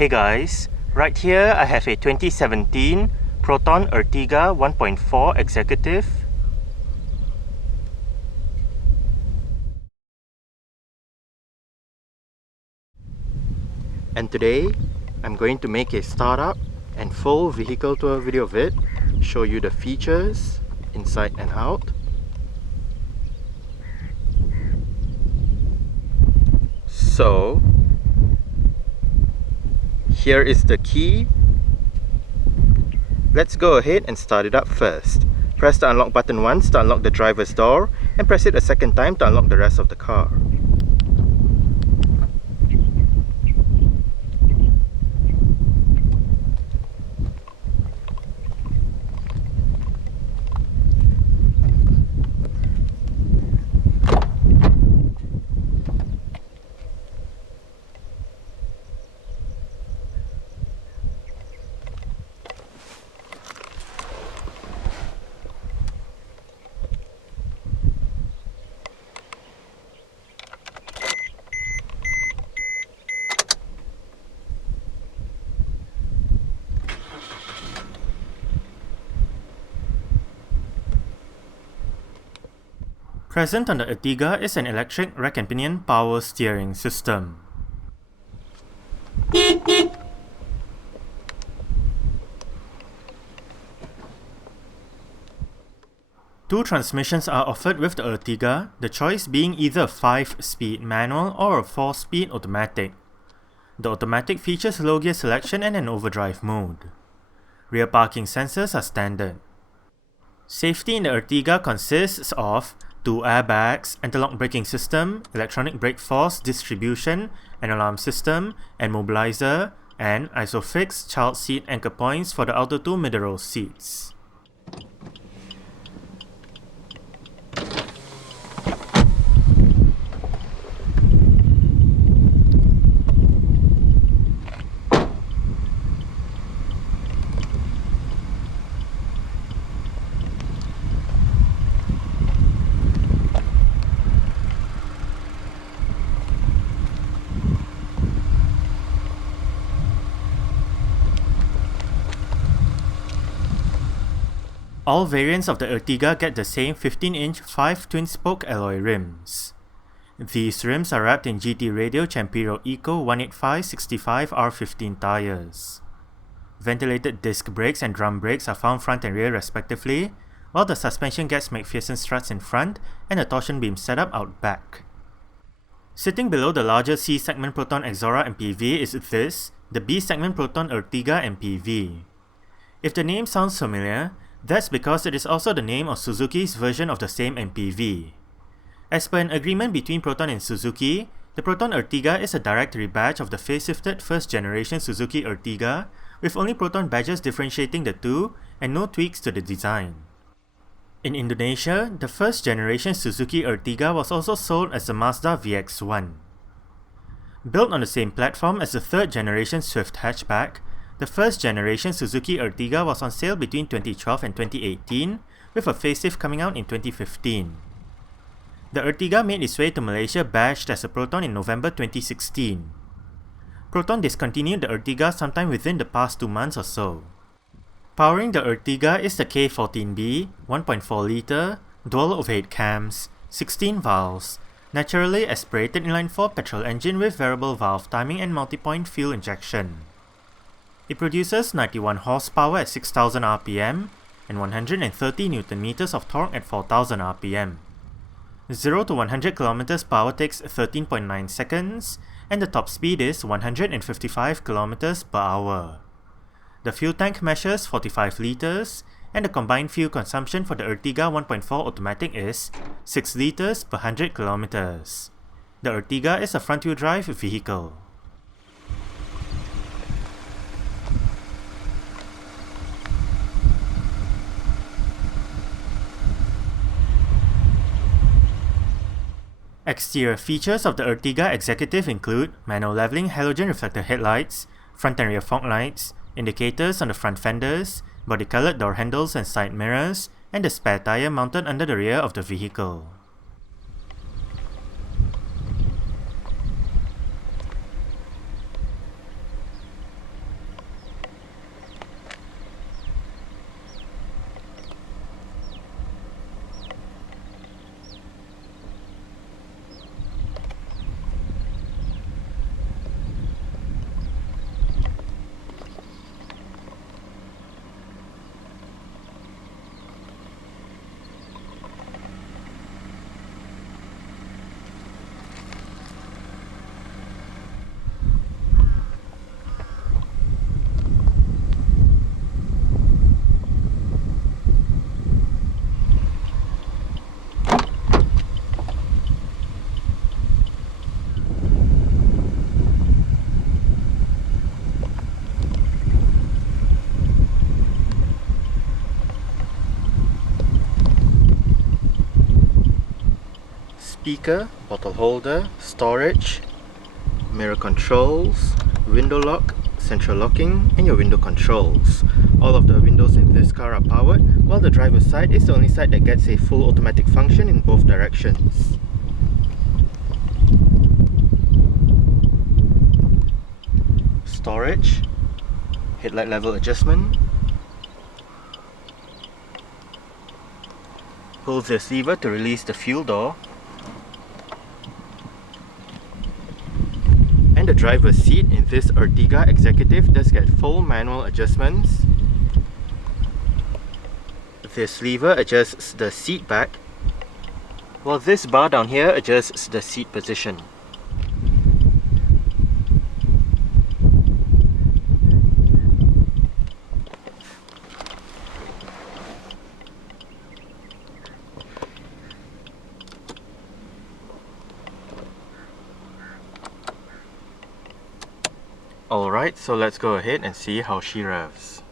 Hey guys, right here I have a 2017 Proton Ertiga 1.4 Executive. And today I'm going to make a startup and full vehicle tour video of it, show you the features inside and out. So here is the key. Let's go ahead and start it up first. Press the unlock button once to unlock the driver's door and press it a second time to unlock the rest of the car. Present on the Ertiga is an electric rack and pinion power steering system. Two transmissions are offered with the Ertiga, the choice being either a 5-speed manual or a 4-speed automatic. The automatic features low gear selection and an overdrive mode. Rear parking sensors are standard. Safety in the Ertiga consists of 2 airbags, anti-lock braking system, electronic brake force distribution, an alarm system, and mobilizer, and ISOFIX child seat anchor points for the outer 2 middle row seats. All variants of the Ertiga get the same 15-inch 5 twin-spoke alloy rims. These rims are wrapped in GT Radio Champiro Eco 185/65 tires. Ventilated disc brakes and drum brakes are found front and rear respectively, while the suspension gets McPherson struts in front and a torsion beam setup out back. Sitting below the larger C-segment Proton Exora MPV is this, the B-segment Proton Ertiga MPV. If the name sounds familiar, that's because it is also the name of Suzuki's version of the same MPV. As per an agreement between Proton and Suzuki, the Proton Ertiga is a direct rebadge of the facelifted first-generation Suzuki Ertiga, with only Proton badges differentiating the two and no tweaks to the design. In Indonesia, the first-generation Suzuki Ertiga was also sold as the Mazda VX-1. Built on the same platform as the third-generation Swift hatchback, the first-generation Suzuki Ertiga was on sale between 2012 and 2018, with a facelift coming out in 2015. The Ertiga made its way to Malaysia badged as a Proton in November 2016. Proton discontinued the Ertiga sometime within the past 2 months or so. Powering the Ertiga is the K14B, 1.4 litre, dual overhead cams, 16 valves, naturally aspirated inline 4 petrol engine with variable valve timing and multi-point fuel injection. It produces 91 horsepower at 6000 rpm and 130 Nm of torque at 4000 rpm. 0 to 100 km per hour takes 13.9 seconds, and the top speed is 155 km per hour. The fuel tank measures 45 litres, and the combined fuel consumption for the Ertiga 1.4 automatic is 6 litres per 100 km. The Ertiga is a front-wheel drive vehicle. Exterior features of the Ertiga Executive include manual leveling halogen reflector headlights, front and rear fog lights, indicators on the front fenders, body-colored door handles and side mirrors, and the spare tire mounted under the rear of the vehicle. speaker, bottle holder, storage, mirror controls, window lock, central locking, and your window controls. All of the windows in this car are powered, while the driver's side is the only side that gets a full automatic function in both directions. Storage, headlight level adjustment. Pull this lever to release the fuel door. And the driver's seat in this Ertiga Executive does get full manual adjustments. This lever adjusts the seat back, while this bar down here adjusts the seat position. Alright, so let's go ahead and see how she revs.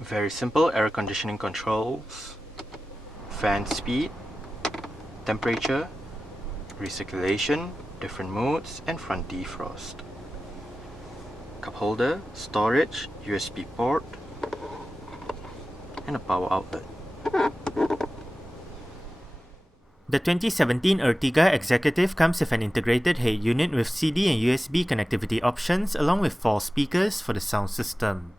Very simple air conditioning controls, fan speed, temperature, recirculation, different modes, and front defrost. Cup holder, storage, USB port, and a power outlet. The 2017 Ertiga Executive comes with an integrated head unit with CD and USB connectivity options along with 4 speakers for the sound system.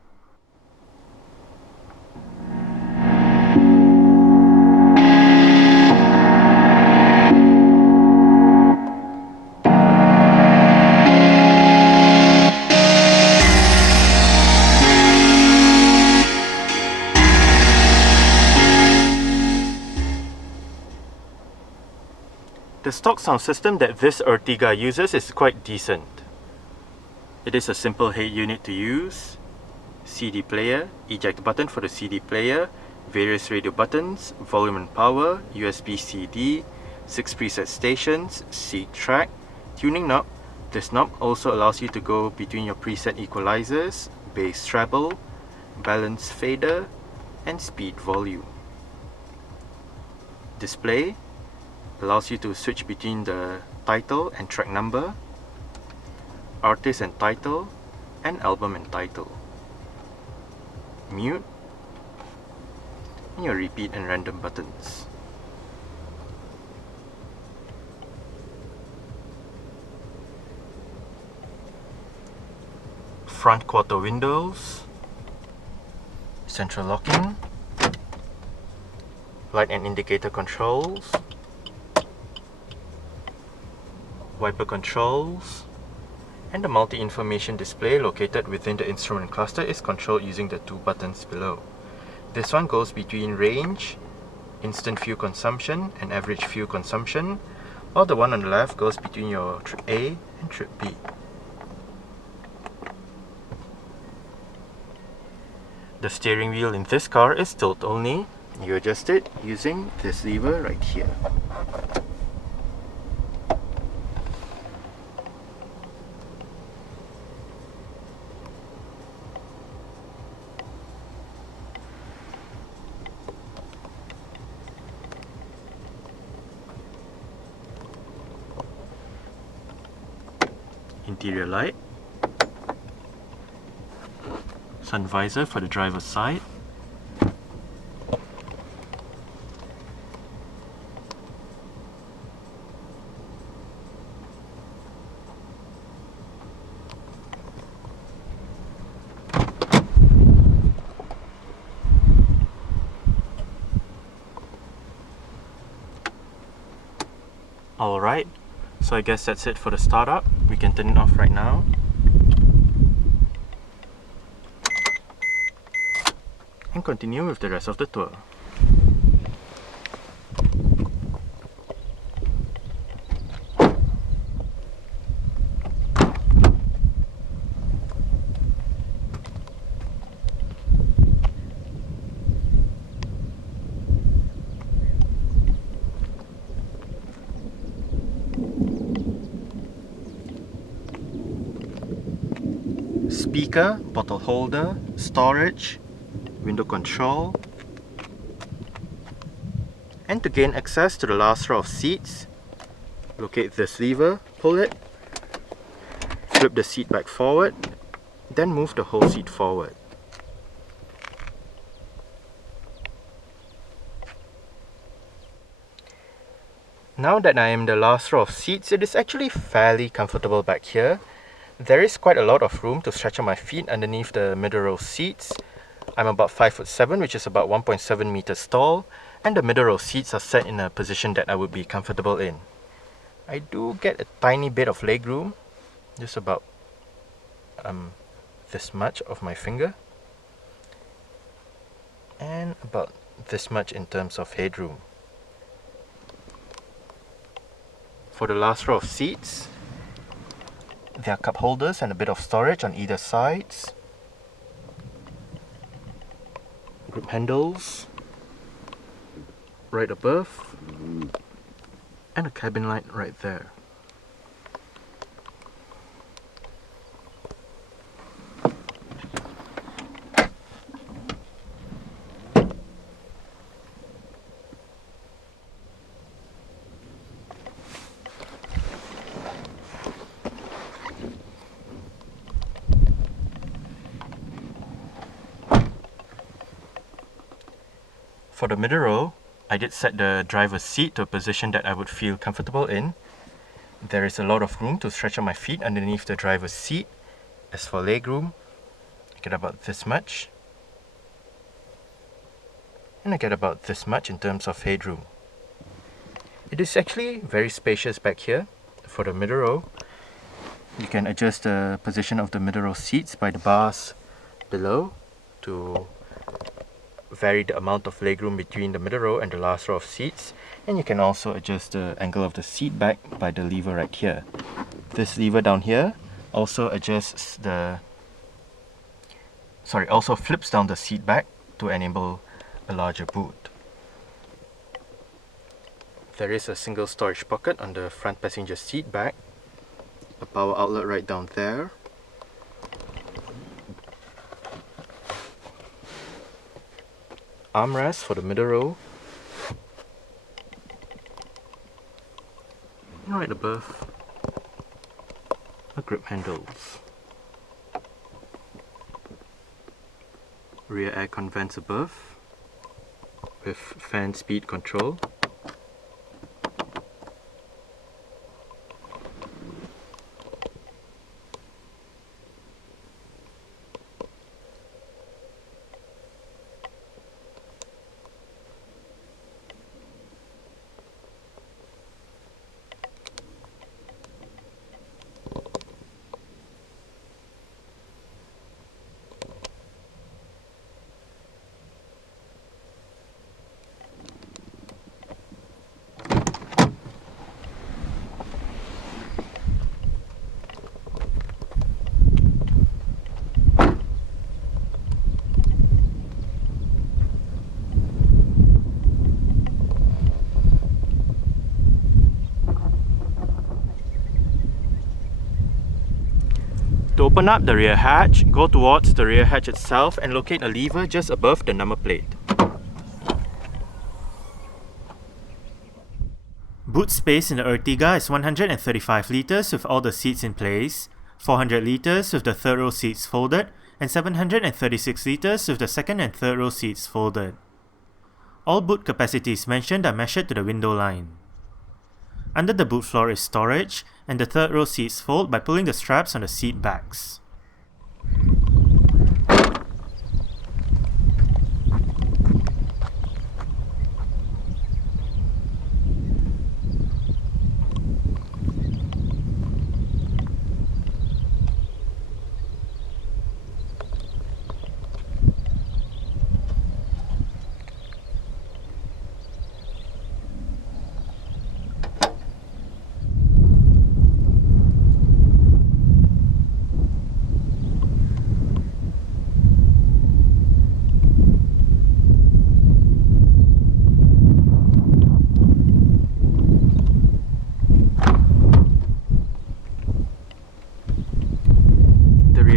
The stock sound system that this Ertiga uses is quite decent. It is a simple head unit to use, CD player, eject button for the CD player, various radio buttons, volume and power, USB CD, 6 preset stations, seat track, tuning knob. This knob also allows you to go between your preset equalizers, bass treble, balance fader, and speed volume. Display allows you to switch between the title and track number, artist and title, and album and title. Mute, and your repeat and random buttons. Front quarter windows, central locking, light and indicator controls, wiper controls, and the multi-information display located within the instrument cluster is controlled using the 2 buttons below. This one goes between range, instant fuel consumption, and average fuel consumption, while the one on the left goes between your trip A and trip B. The steering wheel in this car is tilt only. You adjust it using this lever right here. Interior light, sun visor for the driver's side, alright, so I guess that's it for the startup. We can turn it off right now. And continue with the rest of the tour. Speaker, bottle holder, storage, window control. And to gain access to the last row of seats, locate this lever, pull it, flip the seat back forward, then move the whole seat forward. Now that I am in the last row of seats, it is actually fairly comfortable back here. There is quite a lot of room to stretch out my feet underneath the middle row seats. I'm about 5'7", which is about 1.7 meters tall, and the middle row seats are set in a position that I would be comfortable in. I do get a tiny bit of legroom, just about this much of my finger, and about this much in terms of headroom. For the last row of seats, there are cup holders and a bit of storage on either sides. Grip handles right above, and a cabin light right there. For the middle row, I did set the driver's seat to a position that I would feel comfortable in. There is a lot of room to stretch out my feet underneath the driver's seat. As for legroom, I get about this much. And I get about this much in terms of headroom. It is actually very spacious back here. For the middle row, you can adjust the position of the middle row seats by the bars below to vary the amount of legroom between the middle row and the last row of seats, and you can also adjust the angle of the seat back by the lever right here. This lever down here also also flips down the seat back to enable a larger boot. There is a single storage pocket on the front passenger seat back, a power outlet right down there, armrest for the middle row, and right above are grip handles. Rear aircon vents above with fan speed control. Open up the rear hatch, go towards the rear hatch itself and locate a lever just above the number plate. Boot space in the Ertiga is 135 litres with all the seats in place, 400 litres with the third row seats folded, and 736 litres with the second and third row seats folded. All boot capacities mentioned are measured to the window line. Under the boot floor is storage, and the third row seats fold by pulling the straps on the seat backs.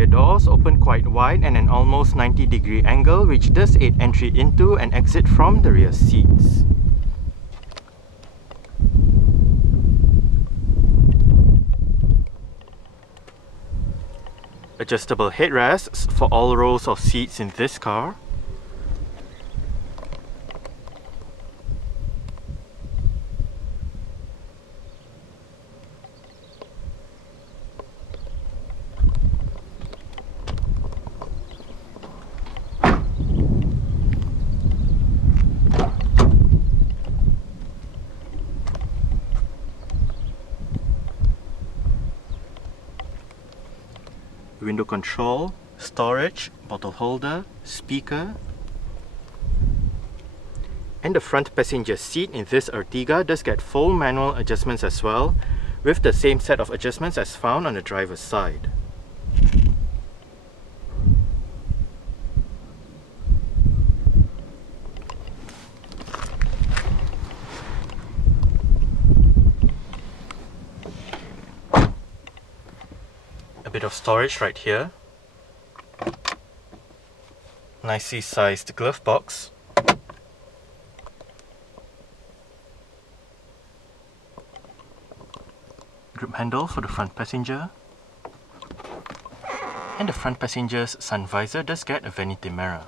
The doors open quite wide and an almost 90-degree angle, which does aid entry into and exit from the rear seats. Adjustable headrests for all rows of seats in this car. Window control, storage, bottle holder, speaker, and the front passenger seat in this Ertiga does get full manual adjustments as well, with the same set of adjustments as found on the driver's side. A bit of storage right here. Nicely sized glove box. Grip handle for the front passenger. And the front passenger's sun visor does get a vanity mirror.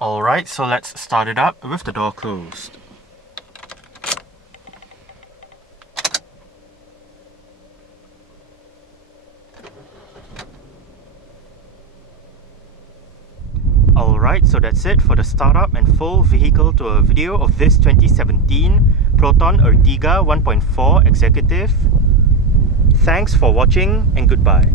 Alright, so let's start it up with the door closed. Alright, so that's it for the startup and full vehicle tour video of this 2017 Proton Ertiga 1.4 Executive. Thanks for watching and goodbye.